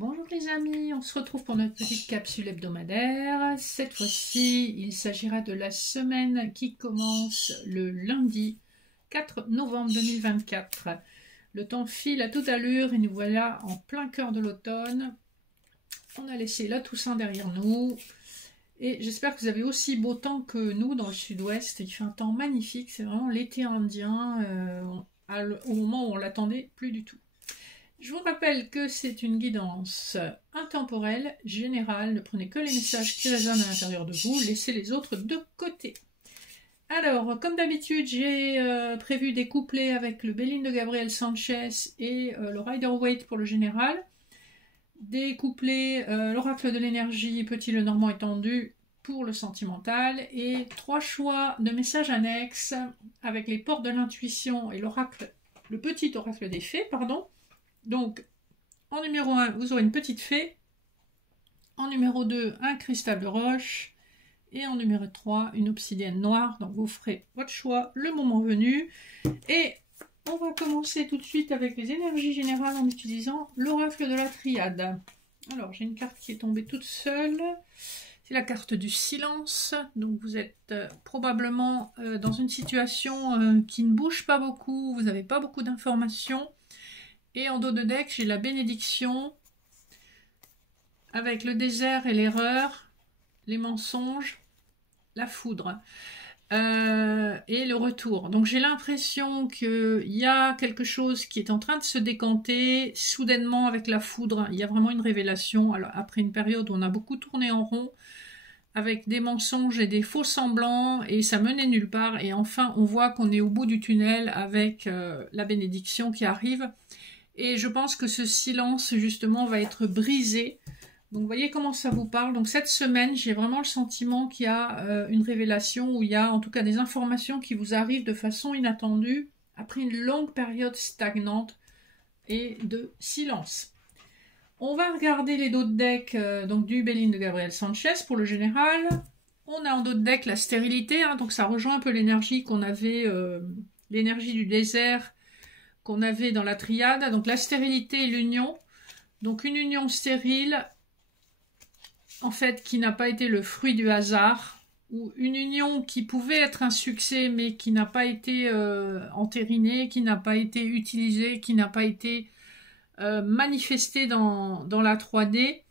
Bonjour les amis, on se retrouve pour notre petite capsule hebdomadaire. Cette fois-ci, il s'agira de la semaine qui commence le lundi 4 novembre 2024. Le temps file à toute allure et nous voilà en plein cœur de l'automne. On a laissé la Toussaint derrière nous et j'espère que vous avez aussi beau temps que nous dans le sud-ouest. Il fait un temps magnifique, c'est vraiment l'été indien au moment où on l'attendait plus du tout. Je vous rappelle que c'est une guidance intemporelle, générale. Ne prenez que les messages qui résonnent à l'intérieur de vous. Laissez les autres de côté. Alors, comme d'habitude, j'ai prévu des couplets avec le Béline de Gabriel Sanchez et le Rider-Waite pour le général. Des couplets, l'oracle de l'énergie, petit le normand étendu pour le sentimental. Et 3 choix de messages annexes avec les portes de l'intuition et l'oracle, le petit oracle des fées, pardon. Donc, en numéro 1, vous aurez une petite fée. En numéro 2, un cristal de roche. Et en numéro 3, une obsidienne noire. Donc, vous ferez votre choix le moment venu. Et on va commencer tout de suite avec les énergies générales en utilisant l'oracle de la triade. Alors, j'ai une carte qui est tombée toute seule. C'est la carte du silence. Donc, vous êtes probablement dans une situation qui ne bouge pas beaucoup. Vous n'avez pas beaucoup d'informations. Et en dos de deck, j'ai la bénédiction avec le désert et l'erreur, les mensonges, la foudre et le retour. Donc j'ai l'impression qu'il y a quelque chose qui est en train de se décanter soudainement avec la foudre. Il y a vraiment une révélation. Alors, après une période où on a beaucoup tourné en rond avec des mensonges et des faux semblants et ça menait nulle part. Et enfin, on voit qu'on est au bout du tunnel avec la bénédiction qui arrive. Et je pense que ce silence, justement, va être brisé. Donc, vous voyez comment ça vous parle. Donc, cette semaine, j'ai vraiment le sentiment qu'il y a une révélation, où il y a en tout cas des informations qui vous arrivent de façon inattendue, après une longue période stagnante et de silence. On va regarder les dos de deck donc du Béline de Gabriel Sanchez pour le général. On a en dos de deck la stérilité, hein, donc ça rejoint un peu l'énergie qu'on avait, l'énergie du désert, qu'on avait dans la triade, donc la stérilité et l'union. Donc une union stérile, en fait, qui n'a pas été le fruit du hasard, ou une union qui pouvait être un succès, mais qui n'a pas été entérinée, qui n'a pas été utilisée, qui n'a pas été manifestée dans la 3D.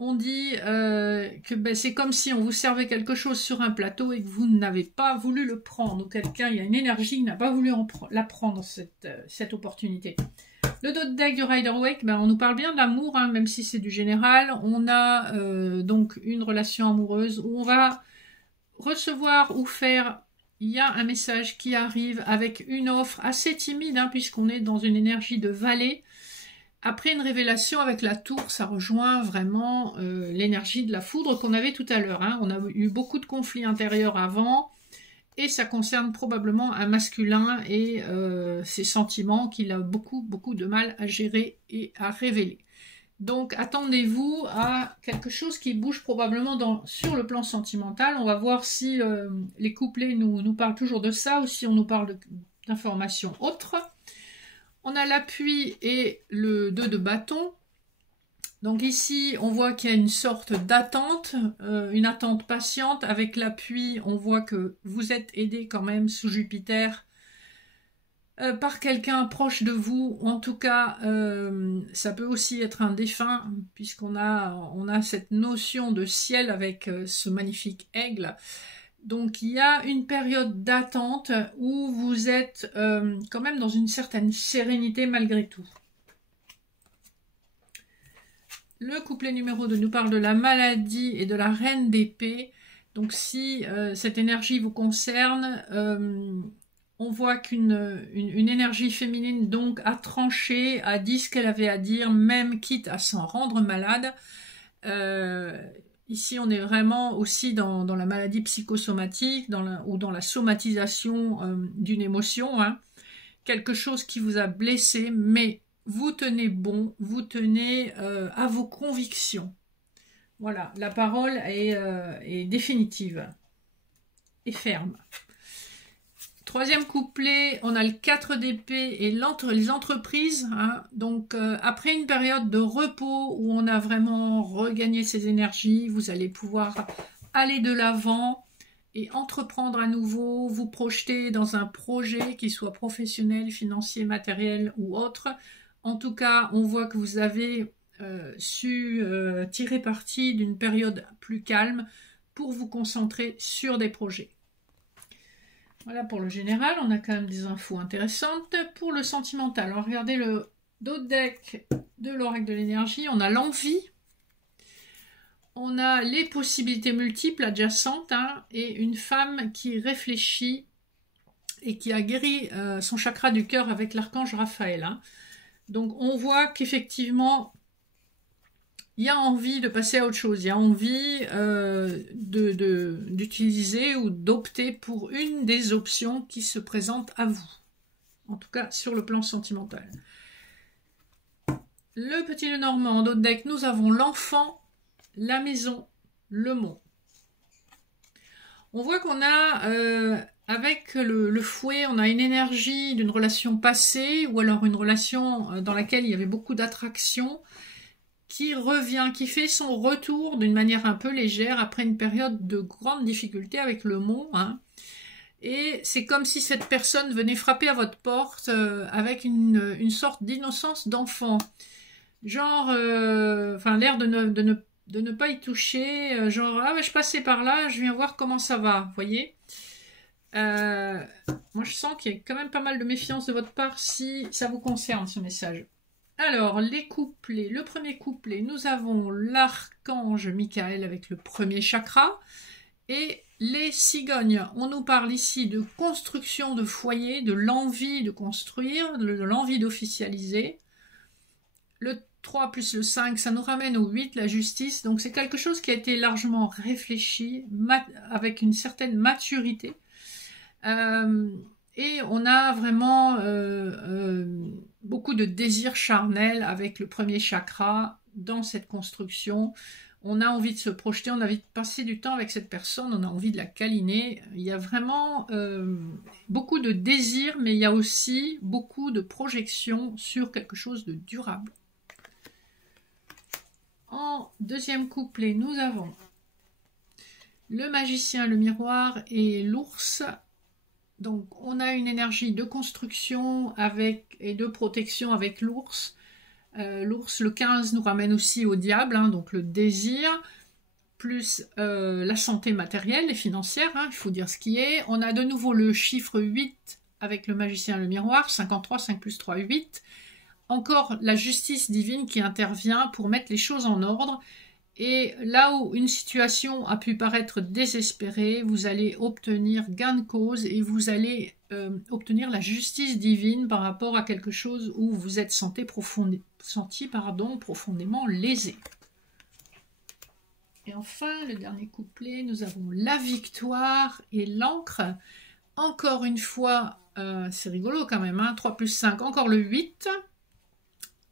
On dit que ben, c'est comme si on vous servait quelque chose sur un plateau et que vous n'avez pas voulu le prendre. Ou quelqu'un, il y a une énergie qui n'a pas voulu la prendre, cette opportunité. Le dos de deck du Rider-Waite, ben, on nous parle bien de l'amour, hein, même si c'est du général. On a donc une relation amoureuse où on va recevoir ou faire... Il y a un message qui arrive avec une offre assez timide, hein, puisqu'on est dans une énergie de vallée. Après une révélation avec la tour, ça rejoint vraiment l'énergie de la foudre qu'on avait tout à l'heure. Hein. On a eu beaucoup de conflits intérieurs avant et ça concerne probablement un masculin et ses sentiments qu'il a beaucoup de mal à gérer et à révéler. Donc attendez-vous à quelque chose qui bouge probablement sur le plan sentimental. On va voir si les couplets nous parlent toujours de ça ou si on nous parle d'informations autres. On a l'appui et le 2 de bâton. Donc ici, on voit qu'il y a une sorte d'attente, une attente patiente. Avec l'appui, on voit que vous êtes aidé quand même sous Jupiter par quelqu'un proche de vous. En tout cas, ça peut aussi être un défunt, puisqu'on a cette notion de ciel avec ce magnifique aigle. Donc, il y a une période d'attente où vous êtes quand même dans une certaine sérénité malgré tout. Le couplet numéro 2 nous parle de la maladie et de la reine d'épée. Donc, si cette énergie vous concerne, on voit qu'une énergie féminine donc a tranché, a dit ce qu'elle avait à dire, même quitte à s'en rendre malade. Ici, on est vraiment aussi dans la maladie psychosomatique ou dans la somatisation d'une émotion. Hein. Quelque chose qui vous a blessé, mais vous tenez bon, vous tenez à vos convictions. Voilà, la parole est définitive et ferme. Troisième couplet, on a le 4 d'épée et les entreprises. Hein. Donc, après une période de repos où on a vraiment regagné ses énergies, vous allez pouvoir aller de l'avant et entreprendre à nouveau, vous projeter dans un projet qui soit professionnel, financier, matériel ou autre. En tout cas, on voit que vous avez su tirer parti d'une période plus calme pour vous concentrer sur des projets. Voilà pour le général, on a quand même des infos intéressantes. Pour le sentimental, alors regardez le dos de deck de l'oracle de l'énergie, on a l'envie, on a les possibilités multiples adjacentes, hein, et une femme qui réfléchit et qui a guéri son chakra du cœur avec l'archange Raphaël. Hein. Donc on voit qu'effectivement, il y a envie de passer à autre chose, il y a envie d'utiliser ou d'opter pour une des options qui se présentent à vous, en tout cas sur le plan sentimental. Le petit Lenormand, en dos de deck, nous avons l'enfant, la maison, le mont. On voit qu'on a, avec le fouet, on a une énergie d'une relation passée, ou alors une relation dans laquelle il y avait beaucoup d'attraction, qui revient, qui fait son retour d'une manière un peu légère après une période de grande difficulté avec le mont. Hein. Et c'est comme si cette personne venait frapper à votre porte avec une sorte d'innocence d'enfant. Genre, l'air de ne pas y toucher, genre, ah, je passais par là, je viens voir comment ça va, vous voyez. Moi, je sens qu'il y a quand même pas mal de méfiance de votre part si ça vous concerne, ce message. Alors, les couplets. Le premier couplet, nous avons l'archange Michael avec le premier chakra et les cigognes. On nous parle ici de construction de foyer, de l'envie de construire, de l'envie d'officialiser. Le 3 plus le 5, ça nous ramène au 8, la justice. Donc, c'est quelque chose qui a été largement réfléchi, avec une certaine maturité. Et on a vraiment beaucoup de désirs charnels avec le premier chakra dans cette construction. On a envie de se projeter, on a envie de passer du temps avec cette personne, on a envie de la câliner. Il y a vraiment beaucoup de désirs, mais il y a aussi beaucoup de projections sur quelque chose de durable. En deuxième couplet, nous avons le magicien, le miroir et l'ours. Donc, on a une énergie de construction et de protection avec l'ours. L'ours, le 15, nous ramène aussi au diable, hein, donc le désir, plus la santé matérielle et financière, hein, il faut dire ce qui est. On a de nouveau le chiffre 8 avec le magicien et le miroir, 53, 5 plus 3, 8. Encore la justice divine qui intervient pour mettre les choses en ordre. Et là où une situation a pu paraître désespérée, vous allez obtenir gain de cause et vous allez obtenir la justice divine par rapport à quelque chose où vous vous êtes senti profondément lésé. Et enfin, le dernier couplet, nous avons la victoire et l'encre. Encore une fois, c'est rigolo quand même, hein, 3 plus 5, encore le 8.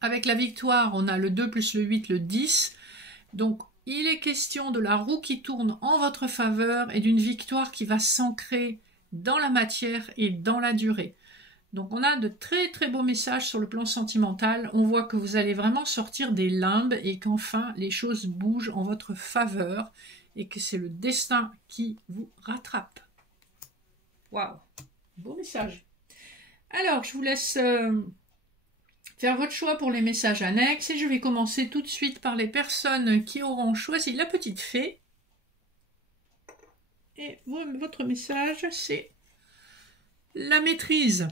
Avec la victoire, on a le 2 plus le 8, le 10. Donc, il est question de la roue qui tourne en votre faveur et d'une victoire qui va s'ancrer dans la matière et dans la durée. Donc, on a de très très beaux messages sur le plan sentimental. On voit que vous allez vraiment sortir des limbes et qu'enfin les choses bougent en votre faveur et que c'est le destin qui vous rattrape. Waouh, beau message. Alors, je vous laisse faire votre choix pour les messages annexes et je vais commencer tout de suite par les personnes qui auront choisi la petite fée. Et votre message, c'est la maîtrise.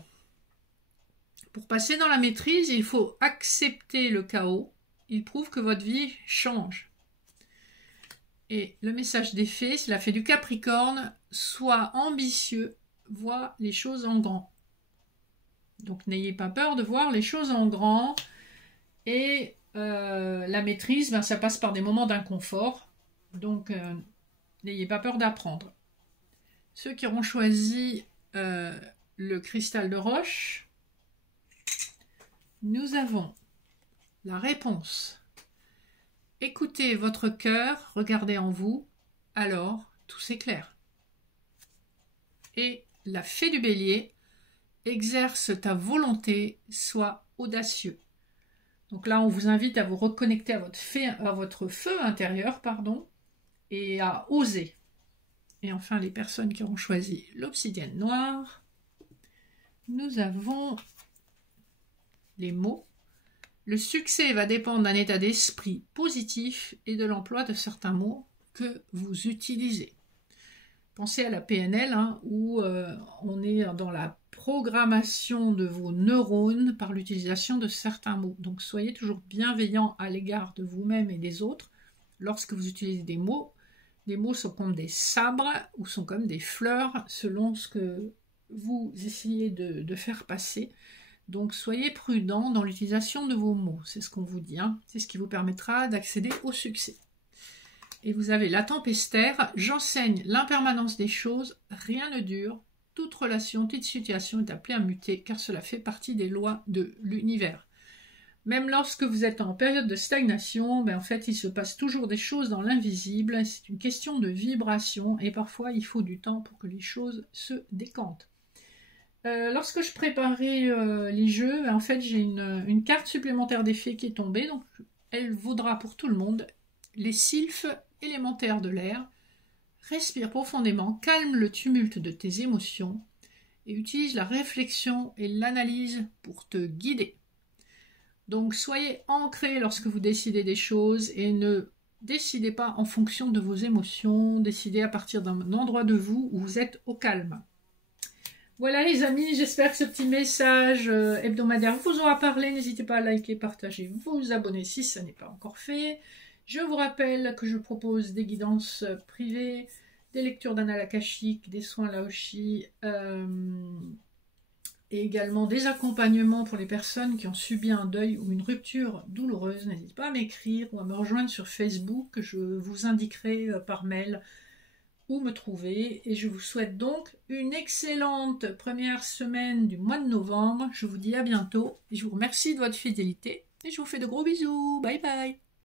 Pour passer dans la maîtrise, il faut accepter le chaos. Il prouve que votre vie change. Et le message des fées, c'est la fée du Capricorne. Sois ambitieux, vois les choses en grand. Donc, n'ayez pas peur de voir les choses en grand. Et la maîtrise, ben, ça passe par des moments d'inconfort. Donc, n'ayez pas peur d'apprendre. Ceux qui auront choisi le cristal de roche, nous avons la réponse. Écoutez votre cœur, regardez en vous, alors tout s'éclaire. Et la fée du bélier, exerce ta volonté, sois audacieux. Donc là, on vous invite à vous reconnecter à votre feu intérieur, pardon, et à oser. Et enfin, les personnes qui auront choisi l'obsidienne noire, nous avons les mots. Le succès va dépendre d'un état d'esprit positif et de l'emploi de certains mots que vous utilisez. Pensez à la PNL, où on est dans la programmation de vos neurones par l'utilisation de certains mots. Donc soyez toujours bienveillant à l'égard de vous-même et des autres lorsque vous utilisez des mots. Les mots sont comme des sabres ou sont comme des fleurs selon ce que vous essayez de faire passer. Donc soyez prudent dans l'utilisation de vos mots, c'est ce qu'on vous dit, c'est ce qui vous permettra d'accéder au succès. Et vous avez la tempestaire, j'enseigne l'impermanence des choses, rien ne dure, toute relation, toute situation est appelée à muter, car cela fait partie des lois de l'univers. Même lorsque vous êtes en période de stagnation, en fait, il se passe toujours des choses dans l'invisible, c'est une question de vibration, et parfois il faut du temps pour que les choses se décantent. Lorsque je préparais les jeux, en fait, j'ai une carte supplémentaire des fées qui est tombée, donc elle vaudra pour tout le monde. Les sylphes élémentaires de l'air, respire profondément, calme le tumulte de tes émotions et utilise la réflexion et l'analyse pour te guider. Donc soyez ancrés lorsque vous décidez des choses et ne décidez pas en fonction de vos émotions, décidez à partir d'un endroit de vous où vous êtes au calme. Voilà les amis, j'espère que ce petit message hebdomadaire vous aura parlé. N'hésitez pas à liker, partager, vous abonner si ce n'est pas encore fait. Je vous rappelle que je propose des guidances privées, des lectures d'annales akashiques, des soins laoshi, et également des accompagnements pour les personnes qui ont subi un deuil ou une rupture douloureuse. N'hésitez pas à m'écrire ou à me rejoindre sur Facebook, que je vous indiquerai par mail où me trouver. Et je vous souhaite donc une excellente première semaine du mois de novembre. Je vous dis à bientôt et je vous remercie de votre fidélité et je vous fais de gros bisous. Bye bye.